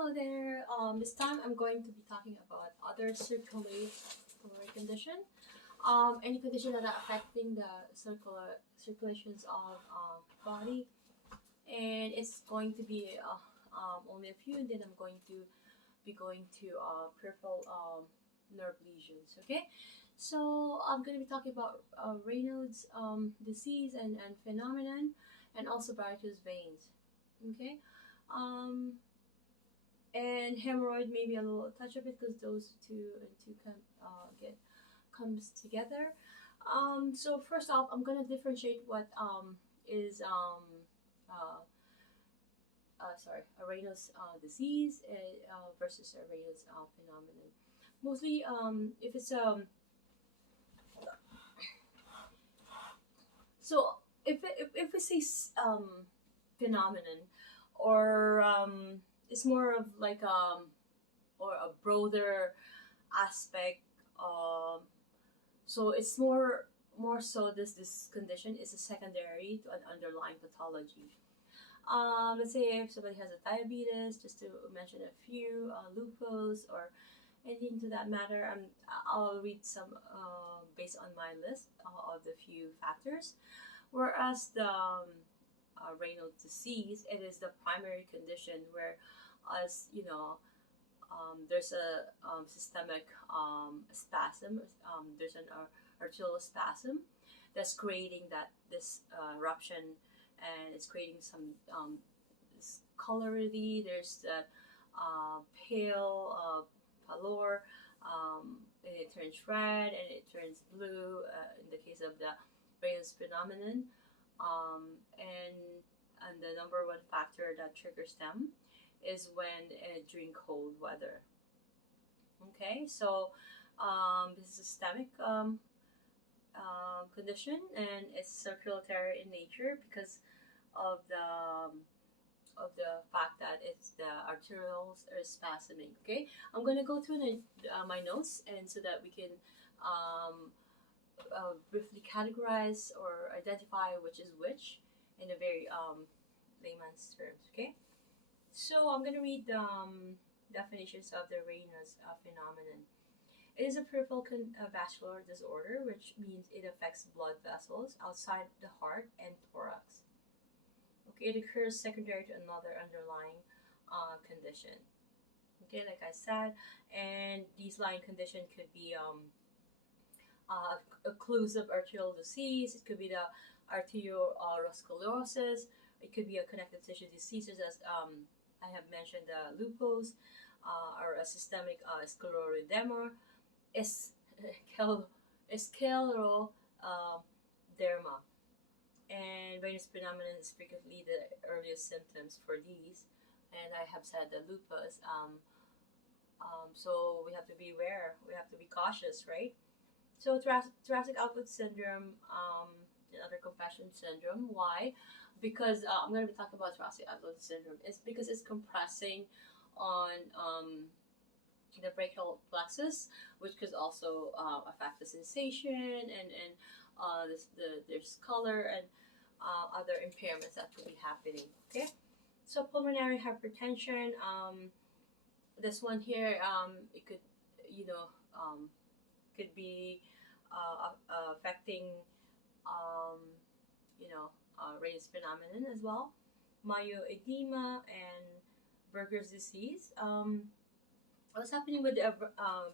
Hello there. This time I'm going to be talking about other circulatory condition. Any condition that are affecting the circulations of body, and it's going to be only a few. And then I'm going to be going to peripheral nerve lesions. Okay, so I'm going to be talking about Raynaud's disease and phenomenon, and also varicose veins. Okay. Um, and hemorrhoid maybe a little touch of it because those two can get comes together. So first off, I'm gonna differentiate what is sorry, a Raynaud's disease versus a Raynaud's phenomenon. Mostly, if it's so if we say phenomenon, or it's more of like or a broader aspect. So it's more so this condition is a secondary to an underlying pathology. Let's say if somebody has a diabetes, just to mention a few, lupus or anything to that matter. I'll read some based on my list of the few factors. Whereas the Raynaud disease, it is the primary condition where, as you know, there's a systemic spasm. There's an arterial spasm that's creating this eruption, and it's creating some this colority. There's the pale pallor, and it turns red and it turns blue. In the case of the Raynaud's phenomenon, and the number one factor that triggers them is when during cold weather. Okay, so this is a systemic condition, and it's circulatory in nature because of the fact that it's the arterioles are spasming. Okay, I'm gonna go through my notes, and so that we can briefly categorize or identify which is which in a very layman's terms. Okay, so I'm gonna read the definitions of the Raynaud's phenomenon. It is a peripheral vascular disorder, which means it affects blood vessels outside the heart and thorax. Okay, it occurs secondary to another underlying condition. Okay, like I said, and these lying condition could be occlusive arterial disease. It could be the arteriosclerosis. It could be a connective tissue diseases, as I have mentioned, the lupus, or a systemic scleroderma, scleroderma, and Raynaud's phenomenon is frequently the earliest symptoms for these. And I have said the lupus. So we have to be aware. We have to be cautious, right? So thoracic outlet syndrome, and other compression syndrome. Why? Because I'm going to be talking about thoracic outlet syndrome. It's because it's compressing on the brachial plexus, which could also affect the sensation and there's color and other impairments that could be happening. Okay, so pulmonary hypertension. This one here, it could, could be affecting, Raynaud's phenomenon as well. Myoedema and Berger's disease. What's happening with the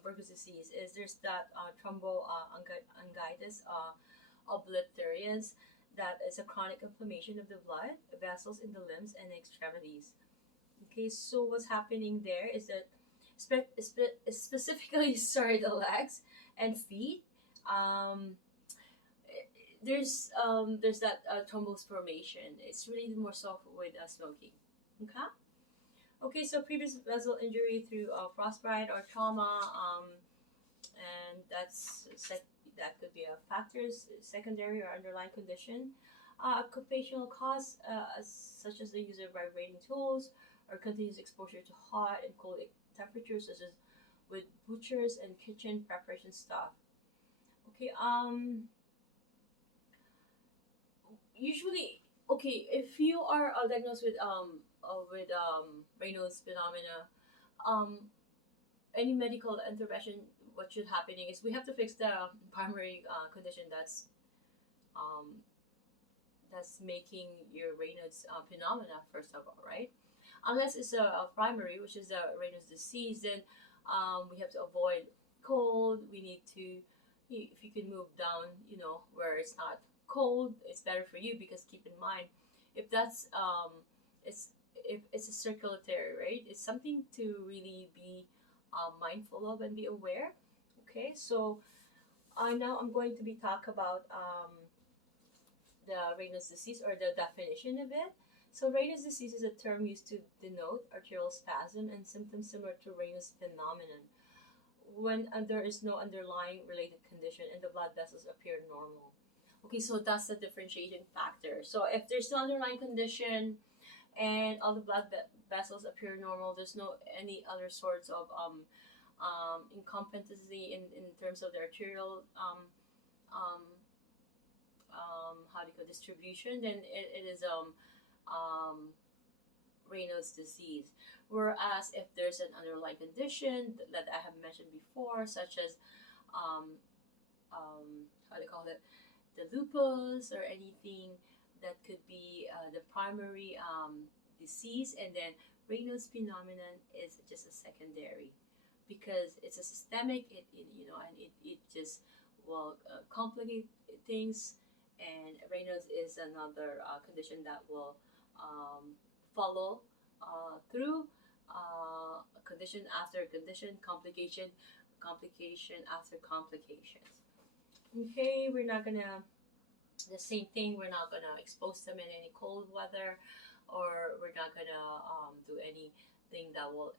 Berger's disease is there's that thromboangiitis obliterations, that is a chronic inflammation of the blood vessels in the limbs and extremities. Okay, so what's happening there is that specifically, sorry, the legs and feet. There's that thrombus formation. It's really more so with smoking. Okay. Okay, so previous vessel injury through frostbite or trauma, and that could be a factors, secondary or underlying condition. Occupational cause, such as the use of vibrating tools or continuous exposure to hot and cold temperatures, such as with butchers and kitchen preparation stuff. Okay, usually, okay, if you are diagnosed with Raynaud's phenomena, um, any medical intervention, what should happening is we have to fix the primary condition um, that's making your Raynaud's phenomena first of all, right? Unless it's a primary, which is a Raynaud's disease, then we have to avoid cold. We need to, if you can move down, where it's not cold, it's better for you because keep in mind, if that's it's if it's a circulatory, right? It's something to really be mindful of and be aware. Okay, so now I'm going to be talk about the Raynaud's disease or the definition of it. So Raynaud's disease is a term used to denote arterial spasm and symptoms similar to Raynaud's phenomenon when there is no underlying related condition and the blood vessels appear normal. Okay, so that's the differentiating factor. So if there's no underlying condition and all the vessels appear normal, there's no any other sorts of incompetency in terms of the arterial um, how do you call distribution, then it is Raynaud's disease. Whereas if there's an underlying condition that I have mentioned before, such as how do you call it, the lupus or anything that could be the primary disease, and then Raynaud's phenomenon is just a secondary because it's a systemic. And it just will complicate things, and Raynaud's is another condition that will follow through condition after condition, complication after complications. Okay, we're not gonna the same thing. We're not gonna expose them in any cold weather, or we're not gonna do anything that will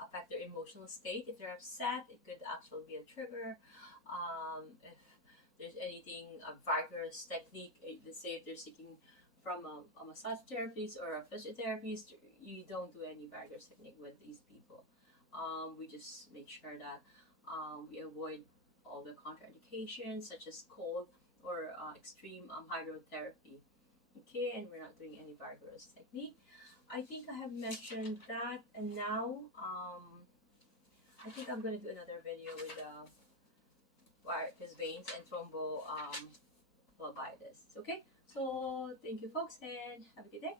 affect their emotional state. If they're upset, it could actually be a trigger. If there's anything, a vigorous technique, let's say if they're seeking from a massage therapist or a physiotherapist, you don't do any vigorous technique with these people. We just make sure that we avoid all the contraindications such as cold or extreme hydrotherapy. Okay, and we're not doing any vigorous technique. I think I have mentioned that, and now I think I'm going to do another video with varicose veins and thrombophlebitis. Okay, so thank you folks and have a good day.